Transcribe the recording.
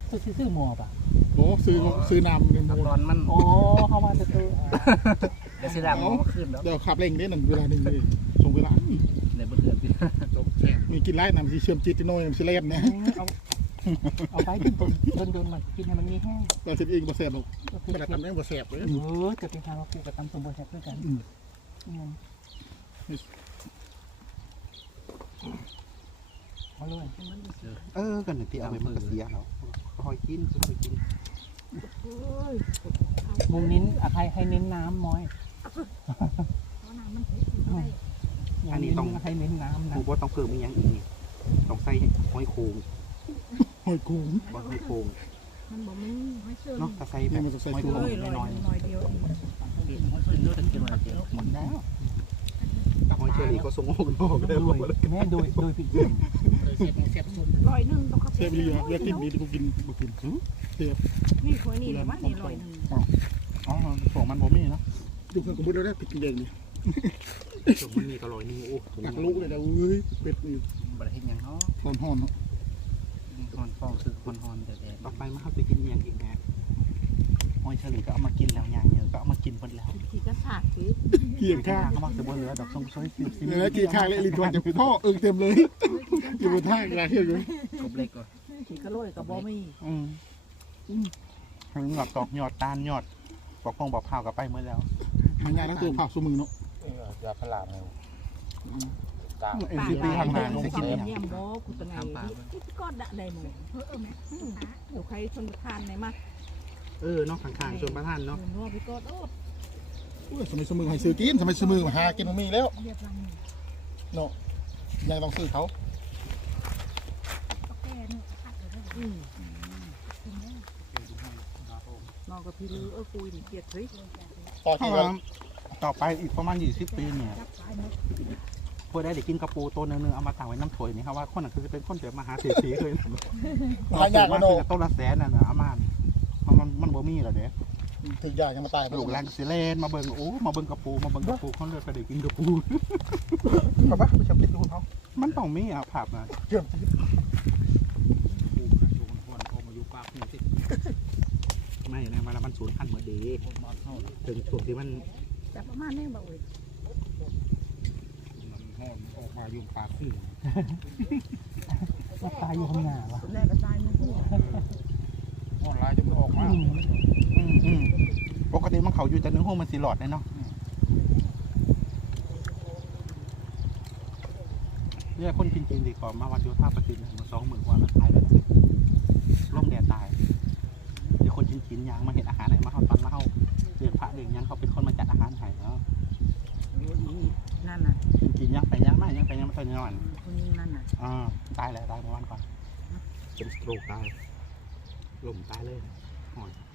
ซื้อหมอป่ะโอ้ซื้อนำเงินโมตอนมันโอ้เข้ามาจะซื้อเดี๋ยวสิดามาขึ้นแล้วเดี๋ยวขับเร่งนี่นั่นเวลาหนึ่งเลยส่งเวลาในบนเรือนพี่จบแค่มีกินไล่นำที่เชื่อมจิตน้อยนำสิเล่นนะเอาไปโดนมันกินให้มันมีแห้งแต่สิเองบ่แสบหรอกแต่ทำได้บ่แสบเลยจะเป็นทางเราปลูกกับตำสมบูรณ์แซ่บด้วยกันเอาเลยกันหนึ่งที่เอาไปมันก็เสียแล้วคอยกินมุมนิ้นให้เน้นน้ำม้อยอันนี้ต้องให้เน้นน้ำนะผูว่าต้องเพิ่มอีกอย่างอีกต้องใส่หอยโขงหอยกุ้งบ่หอยโขงมันบอกมันไม่เชื่อเนาะถ้าใส่แบบหอยโขงน้อยน้อยเดียวขึ้นนู้นกินมาเดียวหมดแล้วหอยเชอรี่ก็ส่งออกนอกเลยแม่โดยผิด 100ต้องเขาเสียบดีอยู่อยากกินดีกูกินบ่กินเสียบนี่ถ้วยนี่เลยมั้ยนี่100 อ๋อของมันบ่มีเนาะอยู่กันกับบุญเราได้ติดกินเองนี่ส่งมันมีก็100นึงโอ้อยากรู้เลยนะเอ้ยเป็ดอยู่บริเวณยังเขาร้อนห้อนเนาะฮอนฟองคือฮอนแต่ต่อไปมาเข้าไปกินอย่างอีกนะหอยเชอรี่ก็เอามากินแล้วอย่างเยอะก็เอามากินหมดแล้วที่ก็สาดสิเกี่ยงข้างเขามักจะบ่เหลือดอกทรงซอยซิมแล้วเกี่ยงข้างเลยลิ้นวันจะพ่อเต็มเลยอยู่บนท่าอะไรเที่ยวอยู่กบเล็กก็ที่ก็โรยกับบ่มีทั้งหยอดตอกหยอดตาลหยอดบอกพงบอกข้าวกับไปเมื่อแล้วหางานทั้งตัวผักสมือเนาะยาพลามเลยเอ็นซีพีทางนานจะกินอย่างเนี่ยบ่กูตะไงที่ก็ได้หมดเดี๋ยวใครชนประทานไหนมาเนาะข้างๆชวนประทานเนาะนัวพี่ก็โอ้สมัยสมือให้ซื้อกินสมัยสมือมาหากินมันมีแล้วเรียบร้อยเนาะยังต้องซื้อเขานอกกับพี่ลือคุยนี่เกียดเฮ้ยต่อถ้าที่ว่าว่าต่อไปอีกประมาณ20 ปีเนี่ยพวกได้เด็กกินกระปูตัวนึงเอามาตั้งไว้น้ำถวยนี่ครับว่าคนนั้นคือจะเป็นคนเดียวมหาเศรษฐีเลยหายากแล้วเนาะต้นละแสนน่ะนะอาม่านมันบ่มีหรอเด้ถึงยากยังมาตายลูกหลานสิเลนมาเบิ่งโอ้มาเบิ่งกระปูเขาเลยไปได้กินกระปูป่ะป่ะไม่ชอบกินดูเขามันต้องมีอ่ะภาพนะเชื่อมไม่นะเวลามันสูญพันธุ์หมดดีถึงช่วงที่มันแต่ประมาณนี้บ่เอ้ยออกมายุ่งปากขึ้นตายอยู่ข้างหน้าวะแรกก็ตายไม่พูดห่อนลายจะมันออกมาปกติมันเขาอยู่แต่เนื้อห้องมันสีหลอดเนาะเรียกคนจริงๆดีกว่ามาวันยุทธาปฏิทินมา20,000 กว่าแล้วตายแล้วร่มแดดตายเดี๋ยวคนจริงๆยังมาเห็นอาหารไหนมาเข้าตอนมาเข้าเดือดพระเดือดยังเขาเป็นคนมาจัดอาหารไทยเนาะนั่นน่ะจริงๆยังไปยังไม่เคยนอนคนนี้นั่นน่ะตายแล้วตายเมื่อวานก่อนเป็นสโตรกตายลมตายเลยหอย